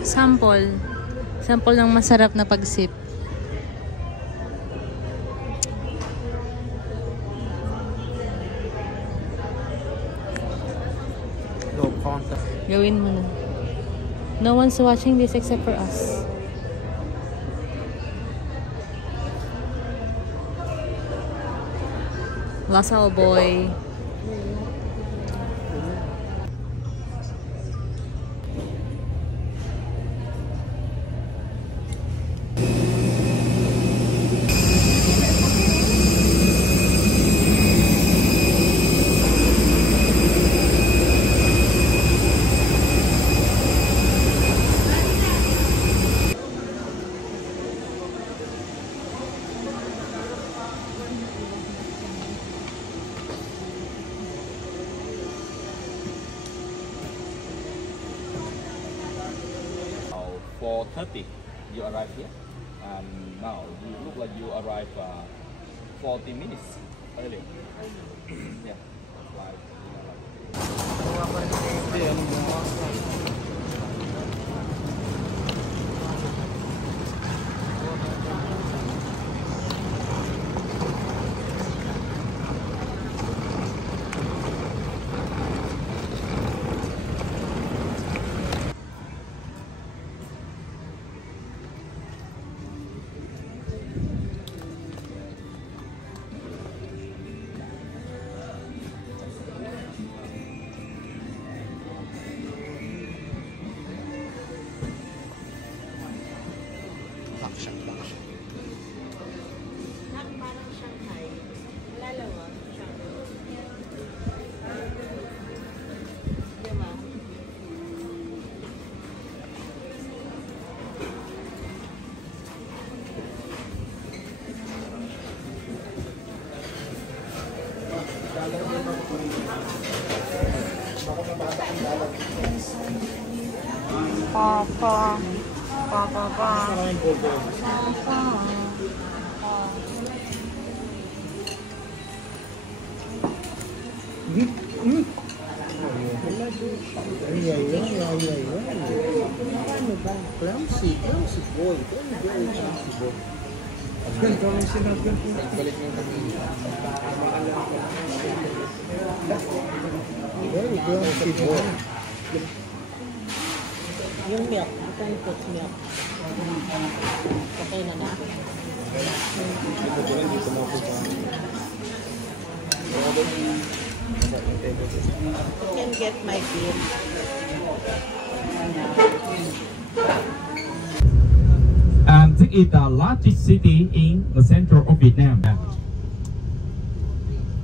Sample. Sample ng masarap na pag-sip. No contact. Gawin mo na. No one's watching this except for us. Lasal boy. For 30, you arrive here, and now you look like you arrive 40 minutes early. Yeah, that's why. Papa. Clumsy boy. Very clumsy boy. Ganito lang sinabi. Balik ng kanina. Very clumsy boy. Yung milk, ito yung cooked milk. Okay na na? Ito din dito na po sa You can get my beer. And this is the largest city in the center of Vietnam.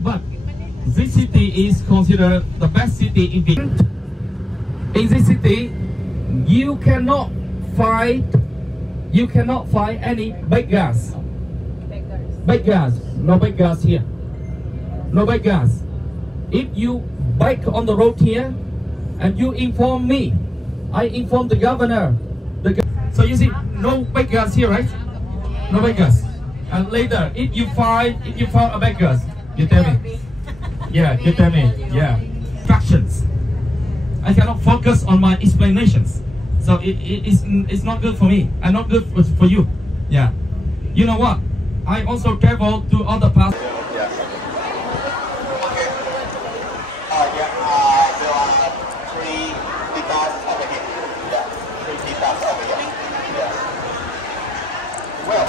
But this city is considered the best city in Vietnam. In this city, you cannot find any beggars. No beggars here. No beggars. If you bike on the road here, and you inform me, I inform the governor. So you see, no beggars here, right? No beggars. And later, if you find a beggars, you tell me. Yeah, you tell me. Yeah, instructions. I cannot focus on my explanations. So it's not good for me and not good for you. Yeah. You know what? I also travel to other parts. Yes. Okay. There are 3 pizzas over here. Yeah. 3 pizzas over here. Yeah. Well.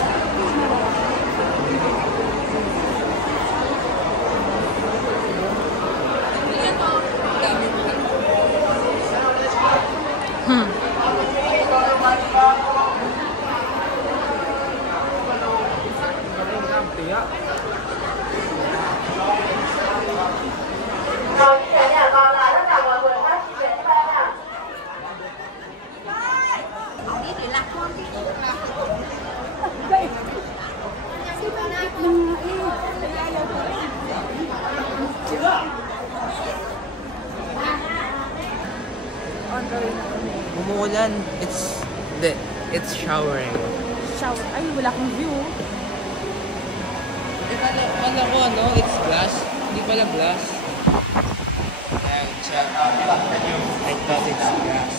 Umuulan. It's showering. Shower. Ay, wala akong view. Kala ko ano, it's glass. Hindi pala glass. I thought it's glass.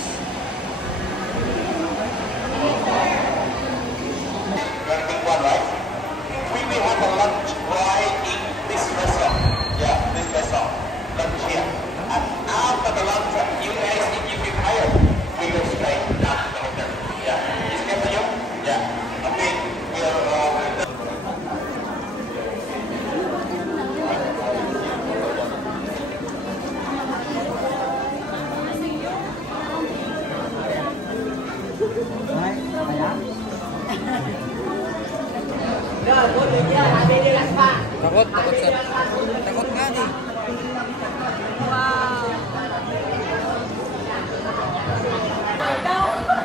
Takot nga eh.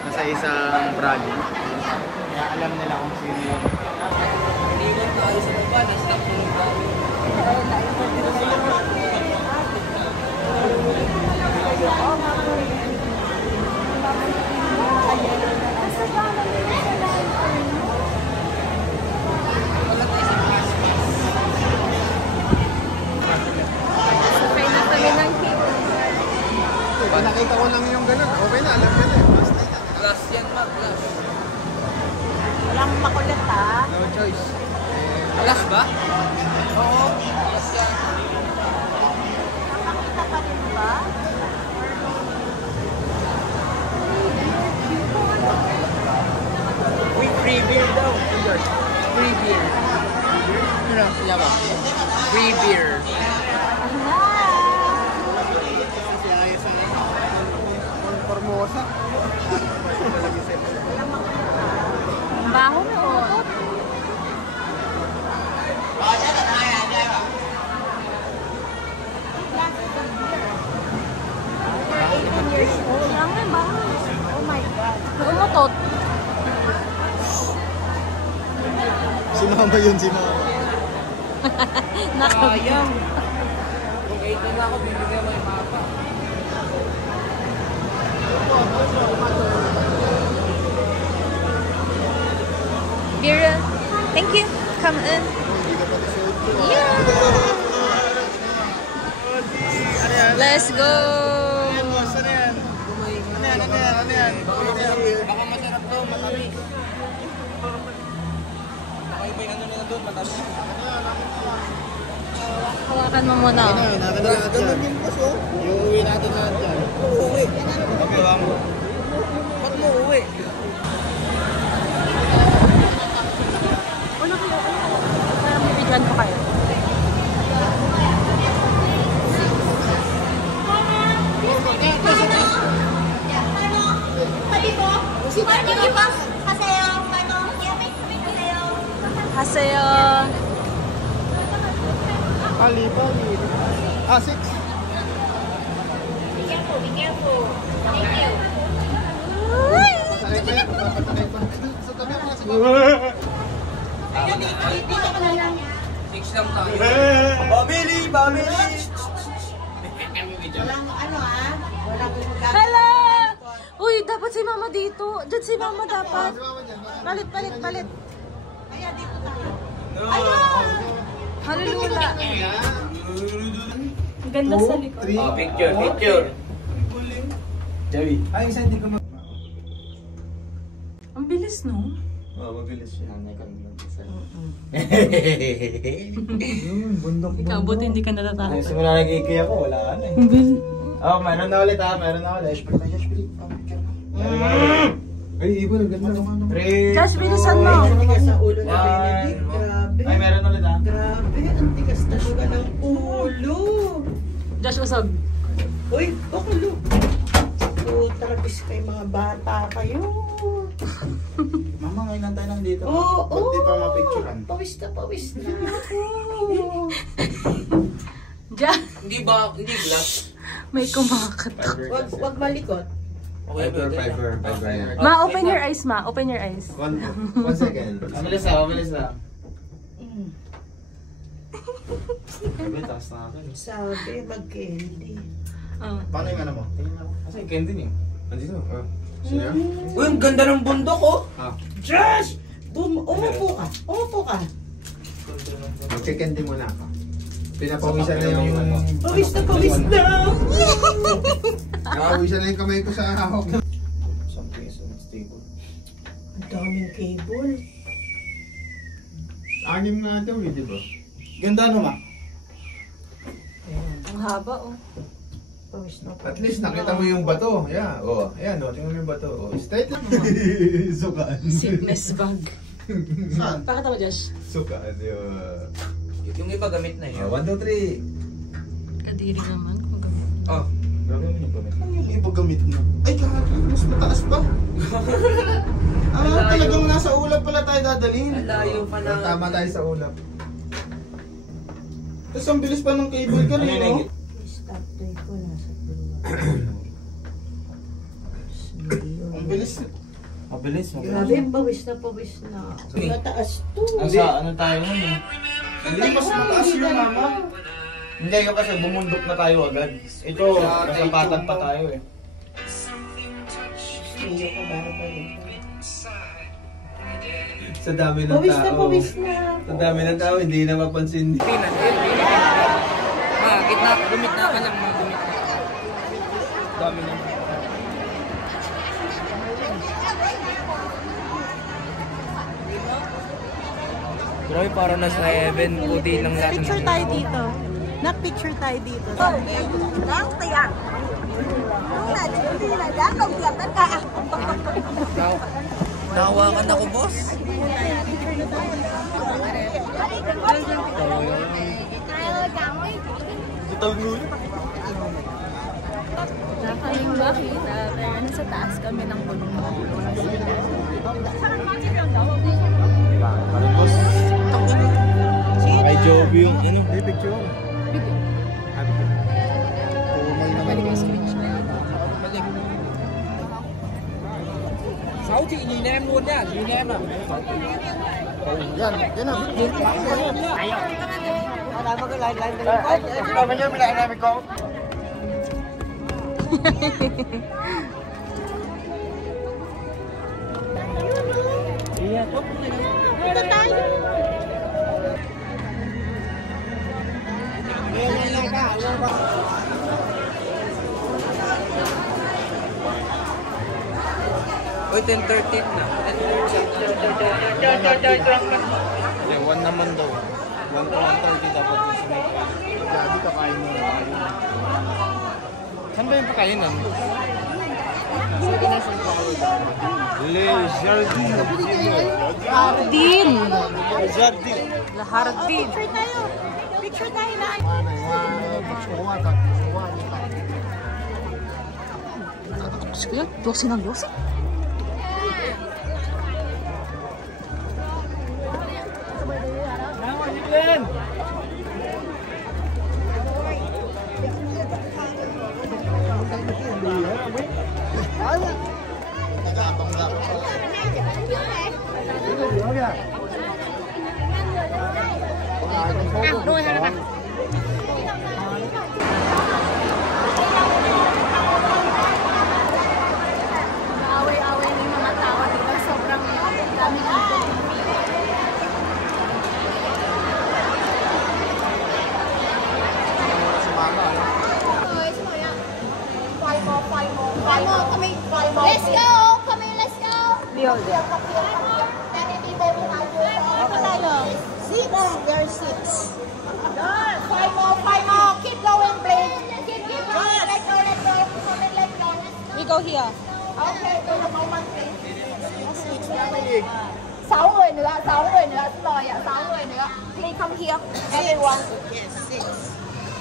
Nasa isang bragi. Kaya alam nila kung sino yun. Iniwan tayo sa baba, na-stop tulog tayo. Sakay na kami ng cake. Nakita ko lang yung gano'n. Okay na, alam ko na eh. Basta na. Glass yan, ma. Glass. Walang makulit ha. No choice. Glass ba? Oo. Glass yan. Nakakita pa rin ba? Uy, free beer daw. Free beer. Ano? Sila ba? Free beer. Formosa. Ang baho na oh. Ang baho. Oh my God. Umutot. Si Mama yun, si Mama. Sayang. Kung 8 na ako, bibigyan mo yung mapa. Beer. Thank you. Come in. Yeah. Let's go. Baka masarap to, matamis. Baka iba yung ano nila doon, matamis. Hawakan mo muna. Oh. Iuwi natin lahat yan. Uuwi. Pagawa mo. Ba't mo uuwi? Ulo kayo. Para mabigyan ko kayo. Haseyo. Pali. Ah, 6. Sa tabi mo kasi Six lang tayo. Pamili! Walang ano ha? Walang gumagana. Hello! Uy, dapat si Mama dito. Diyan si Mama dapat. Palit. Kaya dito tayo. Halulula. Ang ganda sa likod. Oh, picture. Javi. Ay, isa hindi ko mag... Ang bilis, no? Oo, mabilis siya. Nanay ka naman. Bundok. Ikaw, buti hindi ka natatakot. Simula nag-ikay ako, wala ka na eh. Ang bilis. Oh, meron na ulit. Ay, ibon, ang ganda naman. 3. Josh, bilisan mo. Ang tigas sa ulo na Benedict. Grabe. Ay, meron ulit ah. Grabe. Ang tigas talaga ng ulo. Josh, usog. Uy, bakulo. Trabis kayo mga bata kayo. Mama, ngayon lang tayo nandito. Oo. Ba't di pa mapicturean? Pawis na. Josh, Hindi glass. may kumakatok. Wag malikot. Okay, Fiber yan. Ma, open your eyes, Ma. Open your eyes. 1 second. Mabilis na. Sabi, taas na akin. Sabi, mag-candy. Paano yung ano mo? Kasi yung candy niyo. Nandito. Sino? Uy, ang ganda ng bundok oh. Josh! Umupo ka. Mag-candy muna ako. Pinapawisan na yung... Pawis na. Pinapawisan na yung kamay ko sa hawak. Isang piso, stable. Ang daming cable. 6 nga daw eh, di ba? Ganda naman. Ang haba, oh. Pawis na. At least nakita mo yung bato. Yeah. Oh, ayan, oh, tingnan mo yung bato. Oh, straight lang naman. Sukaan. Sickness bag. Saan? Pakita mo, Josh. Sukaan yun. Yung iba gamit na yun. 1, 2, 3. Kadiri naman. Kung gamit. Oh. Grabe naman yung gamit. Ano yung iba gamit mo? Ay, grabe. Mas mataas pa. Ah, talagang nasa ulap pala tayo dadalhin. Layo pa na. Tama tayo sa ulap. Tapos ang bilis pa ng cable ka rin, no? Stop day ko nasa Ang bilis. Mabilis, Grabe, pawis na. Mataas to. Ano tayo nun eh? Hindi, mas mataas yun, mama. Hindi ka kasi bumundok na tayo agad. Ito, nasapatan pa tayo eh. Iyo ka barbaro. Sa dami ng Pawis na. Sa dami ng tao, hindi na mapansin. Gitna, gumitna ka lang, gumit na. Dami na. Bro, parang nasa heaven, puti lang lahat. Picture tayo dito. Picture tayo dito. Nahawakan ako, boss. Na kayong makita, pero nasa taas kami ng bulong. Ay, Joby yung ano? May picture. Sáu chị nhìn em luôn nhá, nhìn em nào. Yan na. Uy, 10:13 na. 1 naman daw. 1 to 1:30 dapat yung sunod. Gabi kakain mo. Saan ba yung pakainan? Le Jardin. Hardin! Jardin. La Hardin. Picture tayo na. Sige, yosi ng yosi. Đôi hay là away-away ng mga tao, diba? Sobrang dami dito. Let's go! Come here, let's go! Six, there are six. Five more. Keep going, please. Keep going. Let's go. Come in, let's go. We go here. Okay, wait a moment, please. 6 người nữa, xin lỗi ạ, 6 người nữa. Please come here, everyone. Yes, 6.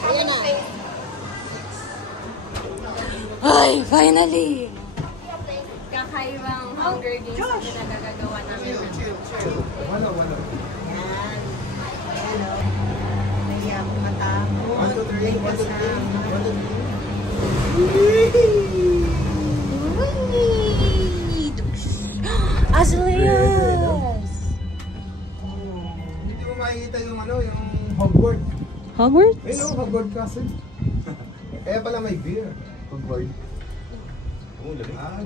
Come in, please. Ay, finally! Kakaibang Hunger Games na nagagawa namin. Wala. Kaya ako matakot. 1 to 3. 1 to 3. Azaleas! Hindi mo makikita yung yung Hogwarts. Hogwarts? Ayun, Hogwarts Castle. Kaya pala may beer. Hogwarts.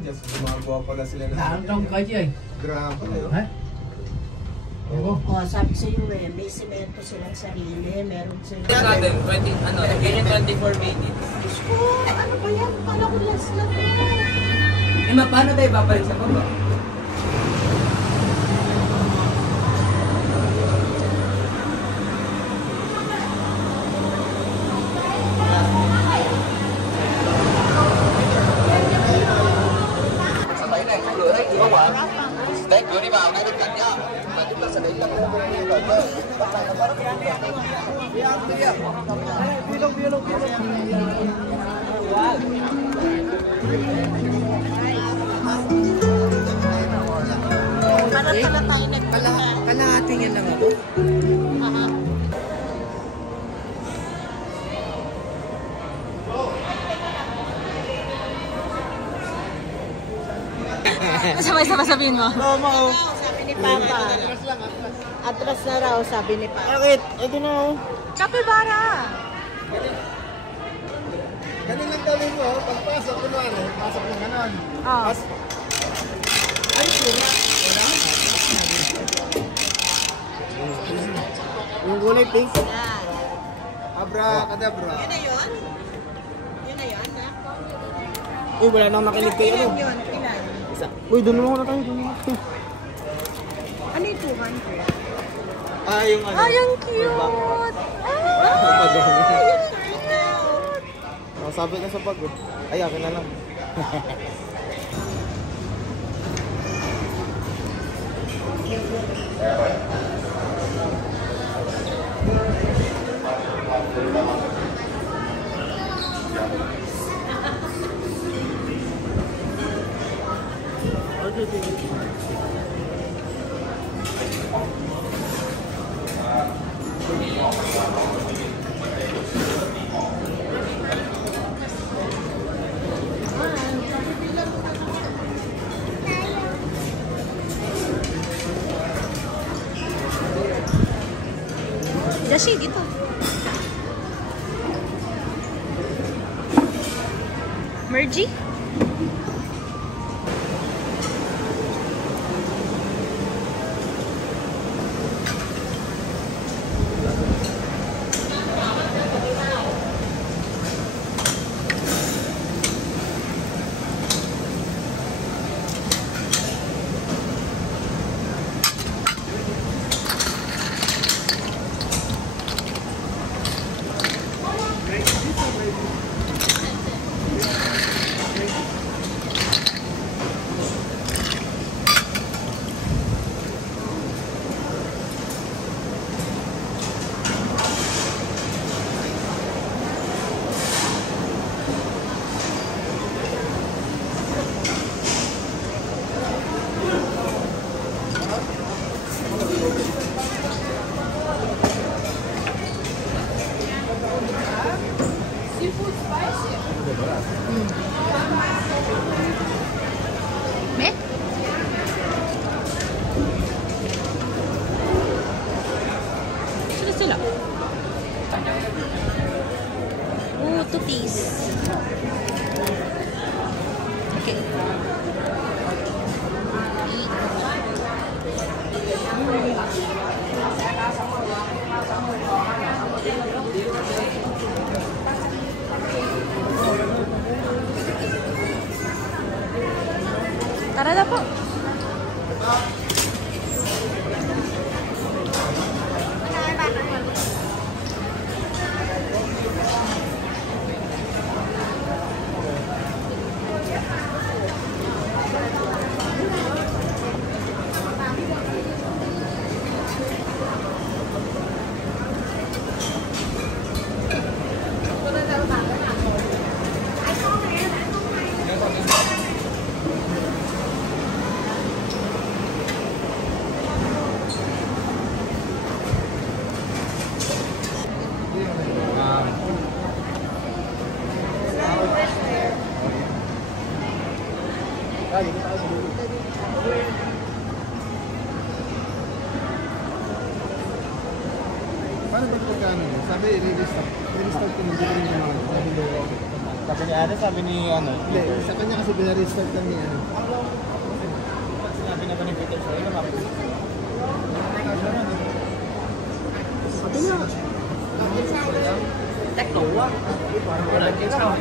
Just gumagawa pala sila ng... Grabe, Ha? Oh, sabi sa iyo may semento silang sarili, meron sila. Natin, 24 minutes. Diyos ko, ano ba yan? Kala ko last na to. Paano tayo babalik sa baba? Đấy, vừa đi vào ngay bên cạnh nhá. Mà chúng ta sẽ đi là Wow. Sabay-sabay sabihin mo. Mama, Sabi ni Papa. Atras na raw, sabi ni Papa. bakit? Ito na oh. Kapibara! Ganun lang gawin mo, pagpasok, kunwari, pasok mo ganon. Oh. Ay, sura. Wala? Yung kulay pink. Abracadabra. Yun na yun? Yun na yun? Uy, wala nang nakinig kayo. Ilan yun? Ilan? Isa. Uy, doon naman na tayo. Doon naman. Ano yung 200? Ah, yung ano. Ay, ang cute! Oh, sabi na sa pagod. Ay, akin na lang. Dashi, dito. Mergy? Me? Sila. Oh, tutis. Okay. Tara na po. Paano ba pagkano? Sabi, i-restart. I-restart ko ng rin naman. Sabi ni Ana, sabi ni ano? Hindi, sa kanya kasi binarestart na niya. Sinabi na ba ni Peter sa'yo na kapit? Sabi niya. Tacto quá. Rồi cái sau.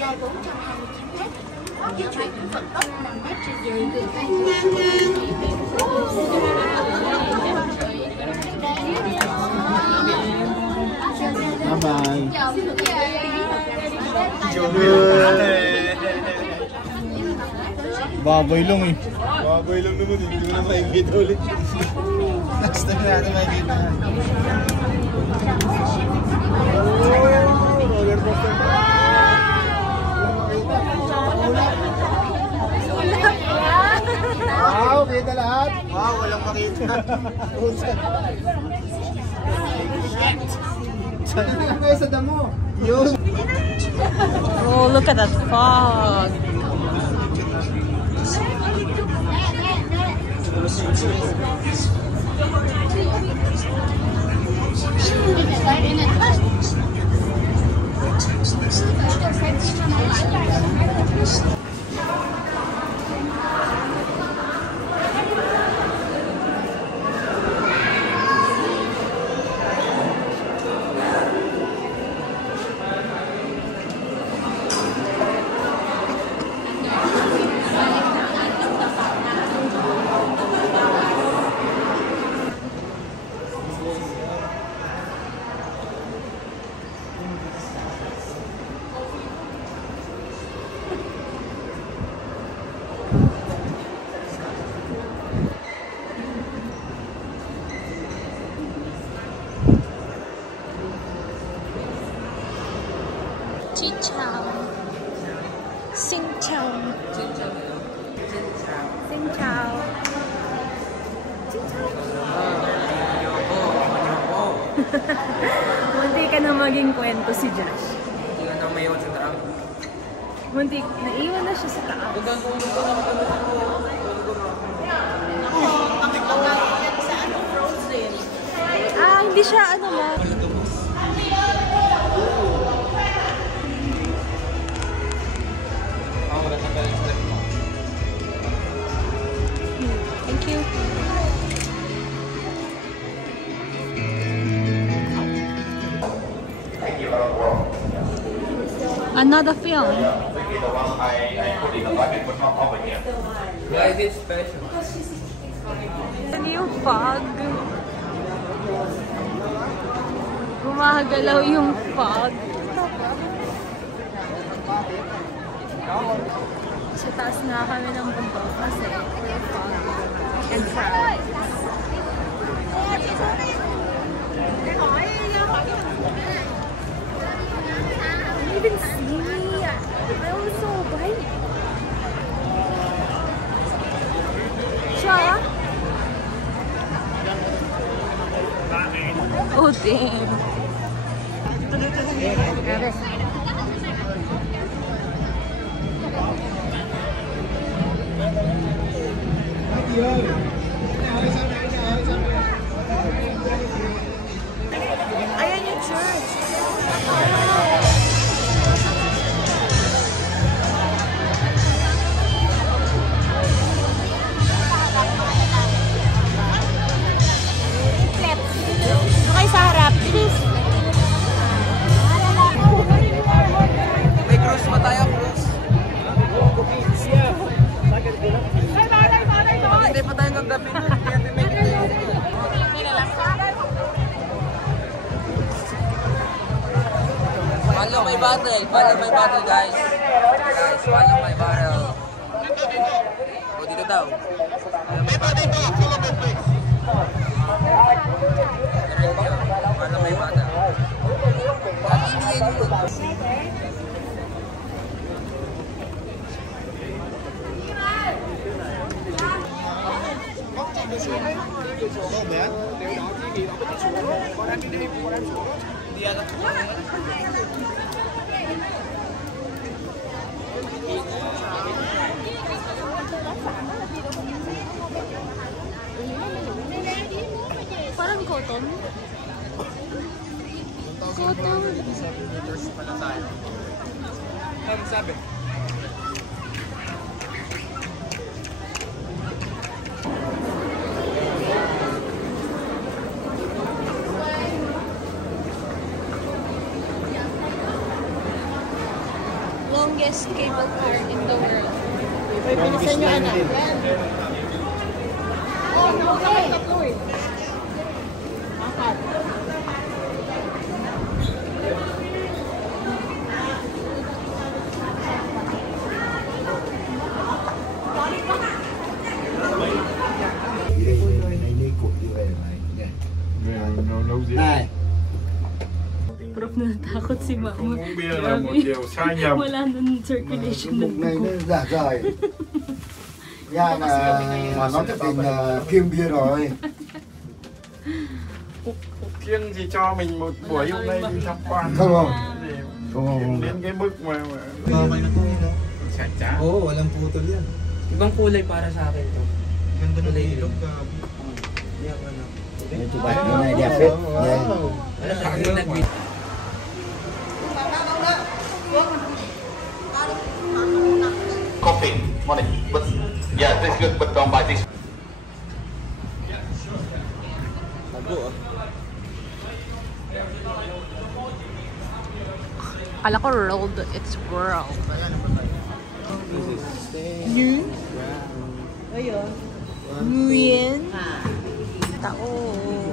Dài 429 mét. Di chuyển vận tốc 5 mét trên giờ từ Tây Bye-bye. Baboy lang eh. Baboy lang naman eh. Hindi mo na makikita ulit. Next time natin makikita. Roller coaster pa. Wow, kita lahat. Wow, walang makita. Saan na kayo sa damo? Yun. Oh, look at that fog. Ciao. Sing ciao. Munti ka na maging kwento si Josh. Hindi ka na mayon sa truck. Munti, naiwan na siya sa taas. Ah, hindi siya ano mo. Thank you. Another film. Why is it special? Ano yung fog? Gumagalaw yung fog. Sa taas na kami ng bundok kasi yung fog and crowd. I didn't see me. I was so white. Siya? Oh, damn. Ayan yung church. Okay, sa harap. Bilis. May cruise ba tayo? Cruise? Hindi pa tayo gagawin. Follow my battle. Follow my battle, guys. Guys, follow my battle. O, dito daw. Follow my battle. Hindi yun. Parang cotton. Cotton. Ano sabi? Longest cable car in the world. May bilisan nyo, anak. Oh, okay. Apat. Này. Prof na natakot si Mama. Grabe. Wala nang circulation ng Này dugo. nó giả rời. Nhà là nó trở thành phim bia rồi. Kiêng gì cho mình một buổi hôm nay đi tham quan. Không không. Để Không. đến cái mức mà Oo, walang putol yan. Ibang kulay para sa akin to. Ganda ng Kulay ilog. Cái chụp ảnh cái này đẹp phết. Đây. Wala sa akin nag-meet. Coffee, morning. But yeah, this good, but don't buy this. Kala ko rolled its world. Nguyen. Nguyen. Tao.